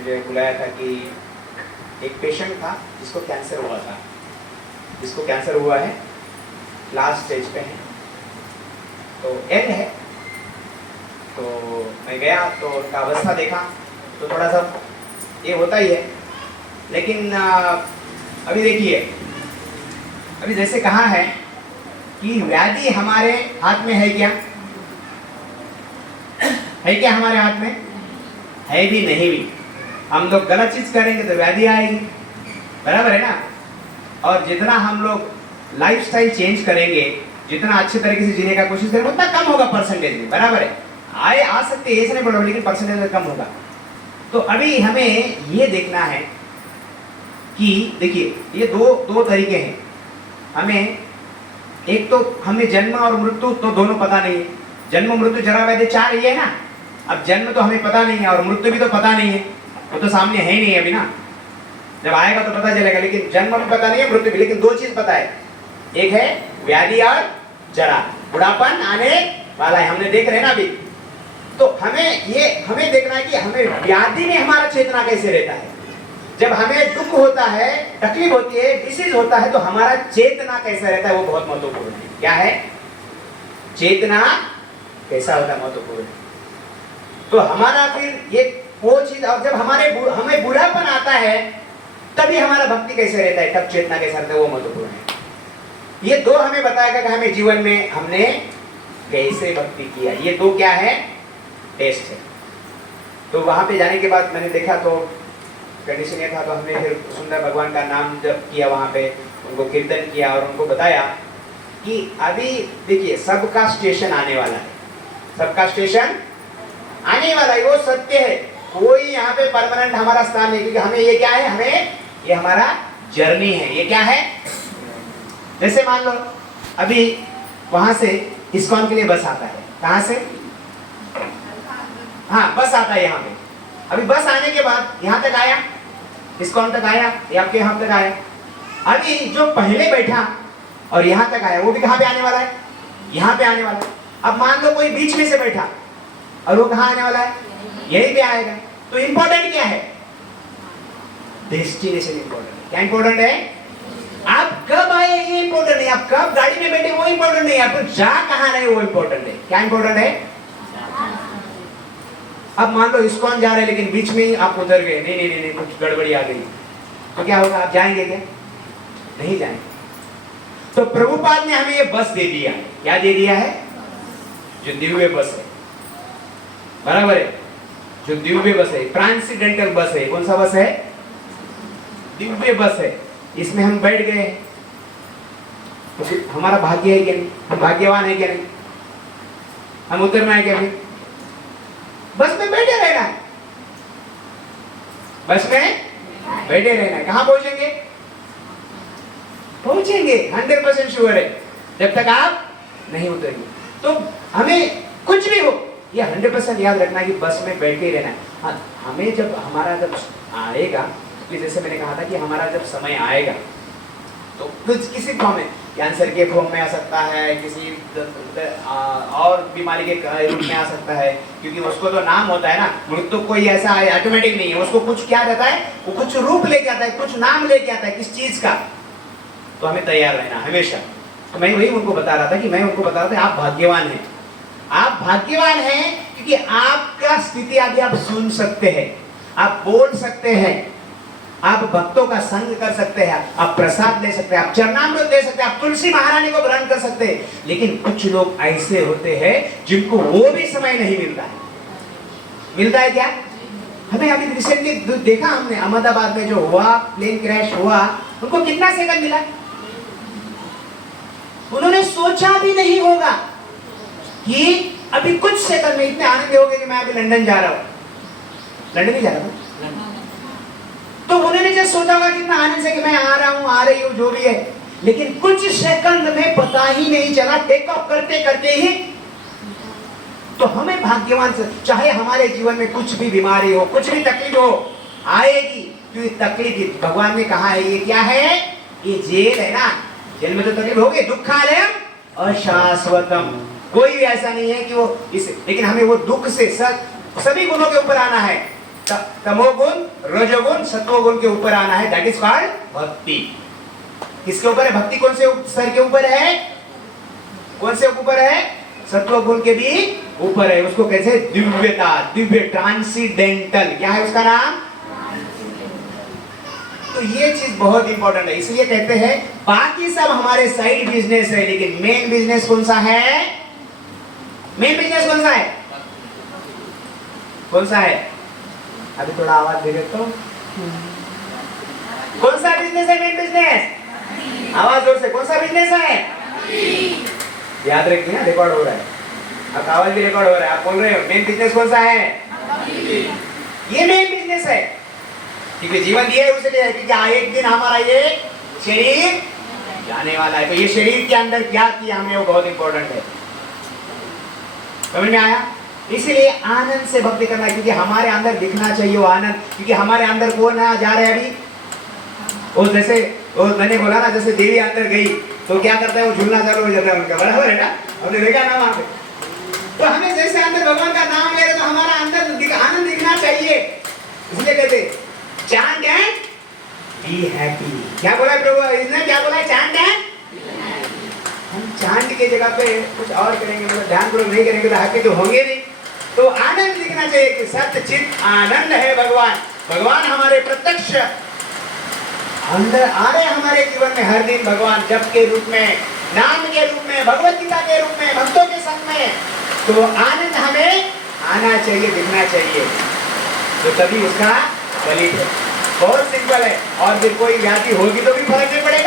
मुझे बुलाया था कि एक पेशेंट था जिसको कैंसर हुआ था, जिसको कैंसर हुआ है, लास्ट स्टेज पे है, तो एंड है। तो मैं गया तो उनका अवस्था देखा तो थोड़ा सा ये होता ही है, लेकिन अभी देखिए, अभी जैसे कहा है कि व्याधि हमारे हाथ में है क्या? है क्या हमारे हाथ में? है भी नहीं भी। हम लोग गलत चीज करेंगे तो व्याधि आएगी, बराबर है ना? और जितना हम लोग लाइफस्टाइल चेंज करेंगे, जितना अच्छे तरीके से जीने का कोशिश करेंगे, उतना कम होगा परसेंटेज में, बराबर है? आ सकते हैं, ऐसे नहीं बोलो, लेकिन परसेंटेज में कम होगा। तो अभी हमें ये देखना है कि देखिए, ये दो तरीके हैं। हमें एक तो हमें जन्म और मृत्यु तो दोनों पता नहीं है। जन्म मृत्यु जरा व्याधि चार ये है ना। अब जन्म तो हमें पता नहीं है और मृत्यु भी तो पता नहीं है, वो तो सामने है ही नहीं अभी ना। जब आएगा तो पता चलेगा, लेकिन जन्म भी पता नहीं है, मृत्यु भी। लेकिन दो चीज पता है, एक है व्याधि और जरा, बुढ़ापन आने वाला है, हमने देख रहे हैं ना अभी। तो हमें देखना है कि हमें व्याधि में हमारा चेतना कैसे रहता है। जब हमें दुख होता है, तकलीफ होती है, डिसीज होता है, तो हमारा चेतना कैसा रहता है, वो बहुत महत्वपूर्ण है। क्या है? चेतना कैसा होता है, महत्वपूर्ण है। तो हमारा फिर ये वो चीज, और जब हमें बुढ़ापन आता है तभी हमारा भक्ति कैसे रहता है, तब चेतना कैसा रहता है, वो महत्वपूर्ण है। ये दो हमें बताएगा कि हमें जीवन में हमने कैसे भक्ति किया। ये दो क्या है? टेस्ट है। तो वहां पे जाने के बाद मैंने देखा तो कंडीशन ये था, तो हमने फिर सुंदर भगवान का नाम जब किया, वहां पे उनको कीर्तन किया और उनको बताया कि अभी देखिए, सबका स्टेशन आने वाला है, सबका स्टेशन आने वाला है, वो सत्य है। कोई यहाँ पे परमानेंट हमारा स्थान नहीं, क्योंकि हमें ये क्या है, हमें ये हमारा जर्नी है। ये क्या है? जैसे मान लो अभी वहां से इस्कॉन के लिए बस आता है, कहां से? हाँ, बस आता है यहाँ पे। अभी बस आने के बाद यहाँ तक आया, इस्कॉन तक आया, या आपके यहाँ तक आया। अभी जो पहले बैठा और यहाँ तक आया, वो भी कहाँ पे आने वाला है? यहाँ पे आने वाला है। अब मान लो कोई बीच में से बैठा और वो कहाँ आने वाला है? यहीं पे आएगा। तो इंपॉर्टेंट क्या है? डेस्टिनेशन इंपॉर्टेंट है। क्या इंपॉर्टेंट है? आप कब आए ये इंपॉर्टेंट है, आप कब गाड़ी में बैठे वो इंपॉर्टेंट नहीं है, आप जा कहाँ रहे वो इंपॉर्टेंट है। क्या इंपॉर्टेंट है? अब मान लो इस्कॉन जा रहे, लेकिन बीच में ही आप उतर गए, नहीं, कुछ गड़बड़ी आ गई, तो क्या होगा? आप जाएंगे क्या? नहीं जाएंगे। तो प्रभुपाद ने हमें ये बस दे दिया। क्या दे दिया है? जो दिव्य बस है, बराबर है? जो दिव्य बस है, ट्रांसेंडेंटल बस है। कौन सा बस है? दिव्य बस है। इसमें हम बैठ गए, तो हमारा भाग्य है क्या नहीं? हम भाग्यवान है क्या नहीं? हम उतरना है क्या? फिर बस में बैठे रहना है, बस में बैठे रहना है। कहां पहुंचेंगे? पहुंचेंगे, 100% श्योर है, जब तक आप नहीं उतरेंगे। तो हमें कुछ भी हो, ये 100% याद रखना कि बस में बैठ के रहना है। हाँ, हमें जब हमारा जब आएगा, जैसे मैंने कहा था कि हमारा जब समय आएगा तो कुछ किसी फॉर्म में, कैंसर के फॉर्म में आ सकता है, किसी और बीमारी के रूप में आ सकता है, क्योंकि उसको तो नाम होता है ना। मृत्यु कोई ऐसा ऑटोमेटिक नहीं है, उसको कुछ क्या रहता है, वो कुछ रूप लेके आता है, कुछ नाम लेके आता है, किस चीज का। तो हमें तैयार रहना हमेशा। तो मैं वही उनको बता रहा था कि आप भाग्यवान हैं। आप भाग्यवान हैं क्योंकि आपका स्थिति अभी आप सुन सकते हैं, आप बोल सकते हैं, आप भक्तों का संग कर सकते हैं, आप प्रसाद ले सकते हैं, आप चरणामृत ले सकते हैं, आप तुलसी महारानी को ग्रहण कर सकते हैं। लेकिन कुछ लोग ऐसे होते हैं जिनको वो भी समय नहीं मिलता है। मिलता है क्या? हमें अभी रिसेंटली देखा हमने, अहमदाबाद में जो हुआ, प्लेन क्रैश हुआ, उनको कितना सेकंड मिला? उन्होंने सोचा भी नहीं होगा कि अभी कुछ सेकंड में इतने आनंद हो गए कि मैं अभी लंदन जा रहा हूं। लंदन ही जा रहा हूं, तो उन्होंने जब सोचा होगा कितना आनंद से कि मैं आ रहा हूं, आ रही हूं, जो भी है। लेकिन कुछ सेकंड में पता ही नहीं चला, टेक ऑफ करते करते ही। तो हमें भाग्यवान से, चाहे हमारे जीवन में कुछ भी बीमारी हो, कुछ भी तकलीफ हो, आएगी। क्योंकि तकलीफ भगवान ने कहा है, ये क्या है? ये जेल है ना। जेल में तो तकलीफ होगी। दुखालयम अशाश्वतम, कोई भी ऐसा नहीं है कि वो इस, लेकिन हमें वो दुख से सभी गुणों के ऊपर आना है। तमोगुण, रजोगुण सत्वगुण के ऊपर आना है, दैट इज कॉल्ड भक्ति। किसके ऊपर है भक्ति? कौन से स्तर के ऊपर है? कौन से ऊपर है? सत्वगुण के भी ऊपर है। उसको कैसे? दिव्यता, दिव्य, ट्रांसीडेंटल। क्या है उसका नाम? तो ये चीज बहुत इंपॉर्टेंट है, इसलिए कहते हैं बाकी सब हमारे साइड बिजनेस है, लेकिन मेन बिजनेस कौन सा है? मेन बिजनेस कौन सा है? कौन सा है? अभी थोड़ा आवाज दे देता हूं। कौन सा बिजनेस है मेन बिजनेस? आवाज जोर से, कौन सा बिजनेस है? याद रखिए ना, रिकॉर्ड हो रहा है, आपका आवाज भी रिकॉर्ड हो रहा है। आप बोल रहे हो मेन बिजनेस कौन सा है? ये मेन बिजनेस है, क्योंकि जीवन दिया है उसे, क्योंकि एक दिन हमारा ये शरीर जाने वाला है। तो ये शरीर के अंदर क्या किया हमने, वो बहुत इंपॉर्टेंट है। समझ में आया? इसीलिए आनंद से भक्ति करना है, क्योंकि हमारे अंदर दिखना चाहिए वो आनंद। क्योंकि हमारे अंदर कौन आ जा रहे हैं अभी? वो जैसे वो मैंने बोला ना, जैसे देवी अंदर गई तो क्या करता है, वो झूलना चालू हो जाता है उनका, बराबर है ना? हमने देखा ना वहां पे। तो हमें जैसे अंदर भगवान का नाम ले रहे तो हमारा अंदर आनंद दिखना चाहिए। इसलिए कहते चांट एंड बी हैप्पी। क्या बोला प्रभु? इसने क्या बोला? Chant and. हम चांट के जगह पे कुछ और करेंगे, मतलब ध्यानपूर्वक नहीं करेंगे तो हैप्पी तो होंगे नहीं। तो आनंद दिखना चाहिए कि सत्य चित आनंद है भगवान। भगवान हमारे प्रत्यक्ष अंदर आ रहे हमारे जीवन में हर दिन। भगवान जप के रूप में, नाम के रूप में, भगवत गीता के रूप में, भक्तों के संग में। तो आनंद हमें आना चाहिए, दिखना चाहिए, तो तभी उसका फलित है। बहुत सिंपल है। और फिर कोई व्याधि होगी तो भी फर्क नहीं पड़ेगा।